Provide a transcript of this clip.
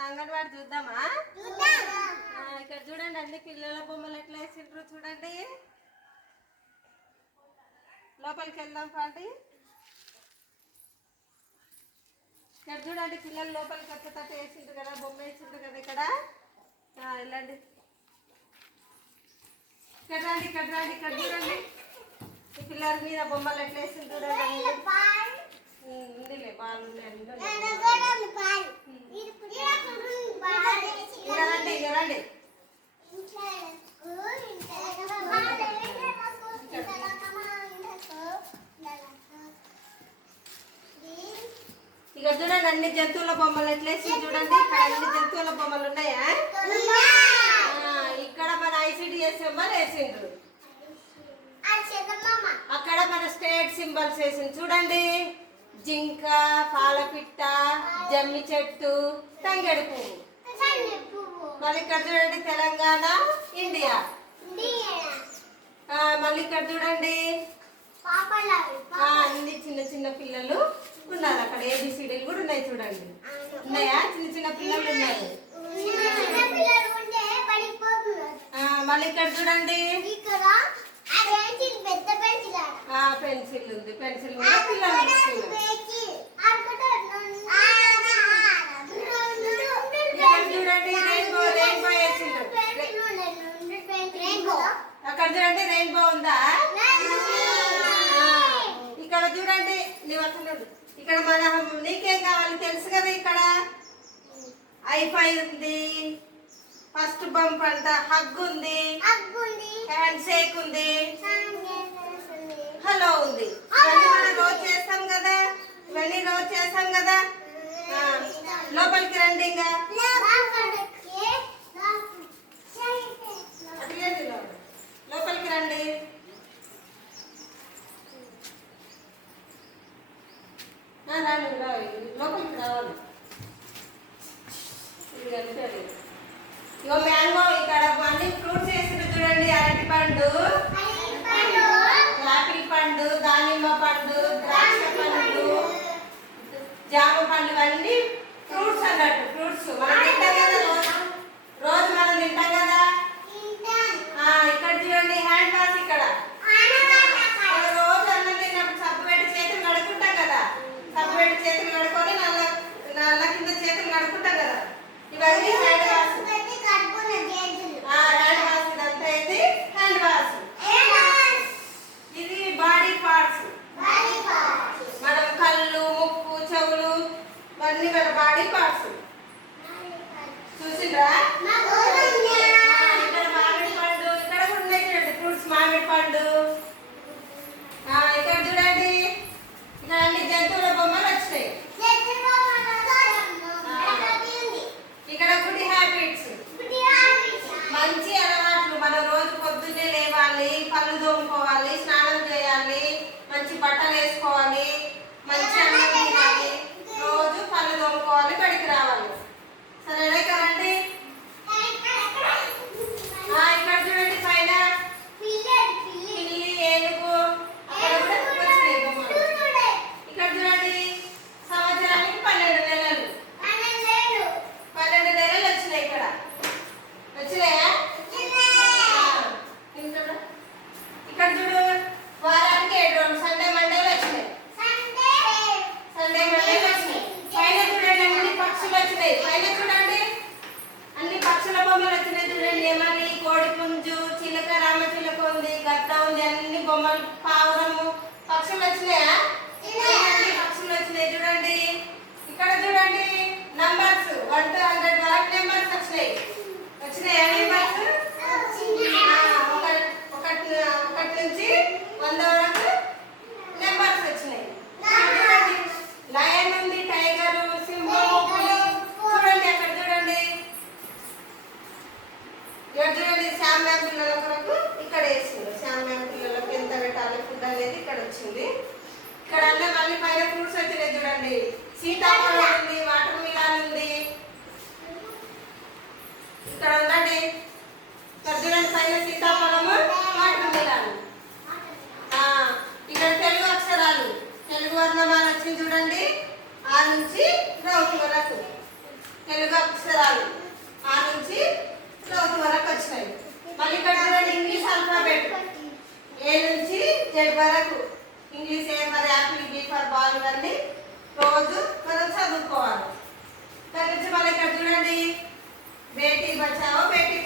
మన అంగన్వాడి చూద్దామా? ఇక్కడ చూడండి అన్ని పిల్లల బొమ్మలు ఎట్లా వేసిండ్రు చూడండి. లోపలికి వెళ్దాం పాటి. ఇక్కడ చూడండి పిల్లలు లోపలికి వచ్చేటట్టు వేసిండ్రు కదా, బొమ్మ వేసిండ్రు కదా. ఇక్కడ వెళ్ళండి. ఇక్కడ రండి, ఇక్కడ రండి. ఇక్కడ చూడండి ఈ పిల్లల మీద బొమ్మలు ఎట్లా వేసిండ్రు చూడండి. ఉందిలే బాగా ఇక్కడ చూడండి అన్ని జంతువుల బొమ్మలు ఎట్లేసి చూడండి. ఇక్కడ అన్ని జంతువుల బొమ్మలు ఉన్నాయా? ఇక్కడ మన ICDS సింబల్ వేసిండ్రు. అక్కడ మన స్టేట్ సింబల్స్ వేసింది చూడండి. జింక, పాలపిట్ట, జమ్మి చెట్టు, తంగెడు పువ్వు. మళ్ళీ ఇక్కడ చూడండి తెలంగాణ, ఇండియా. మళ్ళీ ఇక్కడ చూడండి అన్ని చిన్న చిన్న పిల్లలు ఉన్నారు. అక్కడ ABCDలు కూడా ఉన్నాయి చూడండి. ఉన్నాయా? చిన్న చిన్న పిల్లలు ఉన్నారు. మళ్ళీ ఇక్కడ చూడండి పెన్సిల్ ఉంది. పెన్సిల్ కూడా పిల్లలు చూడండి. రెయిన్బో వేసిండ్రు. అక్కడ చూడండి రెయిన్బో ఉందా? ఇక్కడ చూడండి ఇక్కడ మన నీకేం కావాలి తెలుసు కదా. ఇక్కడ I5 ఉంది, ఫస్ట్ బంప్ అంట, హగ్ ఉంది, హ్యాండ్ షేక్ ఉంది, హలో ఉంది. ఇవన్నీ మనం రోజు చేస్తాం కదా. ఇవన్నీ రోజు చేస్తాం కదా. లోపలికి రండి. ఇంకా లోపలికి రండి. లోపలికి రావాలి. ఇగో మ్యాంగో. ఇక్కడ అన్ని ఫ్రూట్స్ వేసిండ్రు చూడండి. అరటి పండు, యాపిల్ పండు, దానిమ్మ పండు, ద్రాక్ష పండు, జామ పండు, ఇవన్నీ ఫ్రూట్స్ అన్నట్టు. ఫ్రూట్స్ మనం తింటాం కదా, రోజు మనం తింటాం కదా. ఇక్కడ చూడండి హ్యాండ్ వాష్. ఇక్కడ రోజు అన్నం తిన్నప్పుడు సబ్బు పెట్టి చేతులు కడుక్కుంటాం కదా. సబ్బు పెట్టి చేతులు కడుక్కొని నల్ల కింద చేతులు కడుక్కుంటాం కదా. ఇవన్నీ హ్యాండ్ వాష్. హ్యాండ్ వాష్ ఇదంతా ఇది హ్యాండ్ వాష్. ఇది బాడీ పార్ట్స్. మనం కళ్ళు, ముక్కు, చెవులు ఇవన్నీ మన బాడీ పార్ట్స్. చూసిండ్రా? ఇక్కడ మామిడి పండు. ఇక్కడ కూడా ఉన్నాయి చూడండి ఫ్రూట్స్. మామిడి పండు. ఇక్కడ చూడండి ఇక్కడ అన్ని జంతువుల బొమ్మలు వచ్చినాయి. ఇక్కడ గుడ్ హ్యాబిట్స్, మంచి అలవాట్లు. మనం రోజు పొద్దున్నే లేవాలి, పళ్ళు తోముకోవాలి, స్నానం చేయాలి, మంచి బట్టలు వేసుకోవాలి, మంచి అన్నం తినాలి, రోజు పళ్ళు తోముకోవాలి, బడికి రావాలి. సరేనా కదండి? ఇక్కడ చూడండి పైన పిల్లి, ఏనుగు, అక్కడ కూడా వచ్చినాయి బొమ్మలు. ఇక్కడ చూడండి సంవత్సరానికి 12 నెలలు. 12 నెలలు వచ్చినాయి. ఇక్కడ వచ్చినాయా? ఇక్కడ చూడు వారానికి 7 రోజులు. సండే మండేలు వచ్చినాయి. సండే మండేలు వచ్చినాయి. పైన చూడండి అన్ని పక్షులు వచ్చినాయి. పైన చూడండి అన్ని పక్షుల బొమ్మలు వచ్చినాయి చూడండి. ఏమని కోడి పుంజు, చిలక, రామచిలక ఉంది, గద్ద ఉంది, అన్ని బొమ్మలు, పావురము, పక్షులు వచ్చినాయా? పక్షులు వచ్చినాయి చూడండి. ఇక్కడ చూడండి నంబర్స్ 1 to 100 వరకు నెంబర్స్ వచ్చినాయి. వచ్చినాయా నెంబర్స్? ఒకటి నుంచి 100 వరకు నెంబర్స్ వచ్చినాయి. లయన్ ఉంది, టైగర్, సింహం, పులి చూడండి. అక్కడ చూడండి. ఇక్కడ చూడండి శ్యామ్ మ్యామ్ పిల్లల కొరకు ఇక్కడ వేసింది. శ్యామ్ మ్యామ్ పిల్లలకు ఎంత పెట్టాలి ఫుడ్ అనేది ఇక్కడ వచ్చింది. ఇక్కడ అన్నీ మళ్ళీ పైన ఫ్రూట్స్ వచ్చినాయి చూడండి. సీతాఫలం ఉంది, వాటర్ మిలన్ తెలుగు అక్షరాలు ఆ నుంచి చౌతి వరకు వచ్చినాయి. మళ్ళీ ఇక్కడ చూడండి ఇంగ్లీష్ ఆల్ఫాబెట్ ఏ నుంచి జెడ్ వరకు. English A for apple, B for ball, ఇవన్నీ రోజు మనం చదువుకోవాలి. దాని నుంచి మళ్ళీ ఇక్కడ చూడండి బేటీ బచావో బేటీ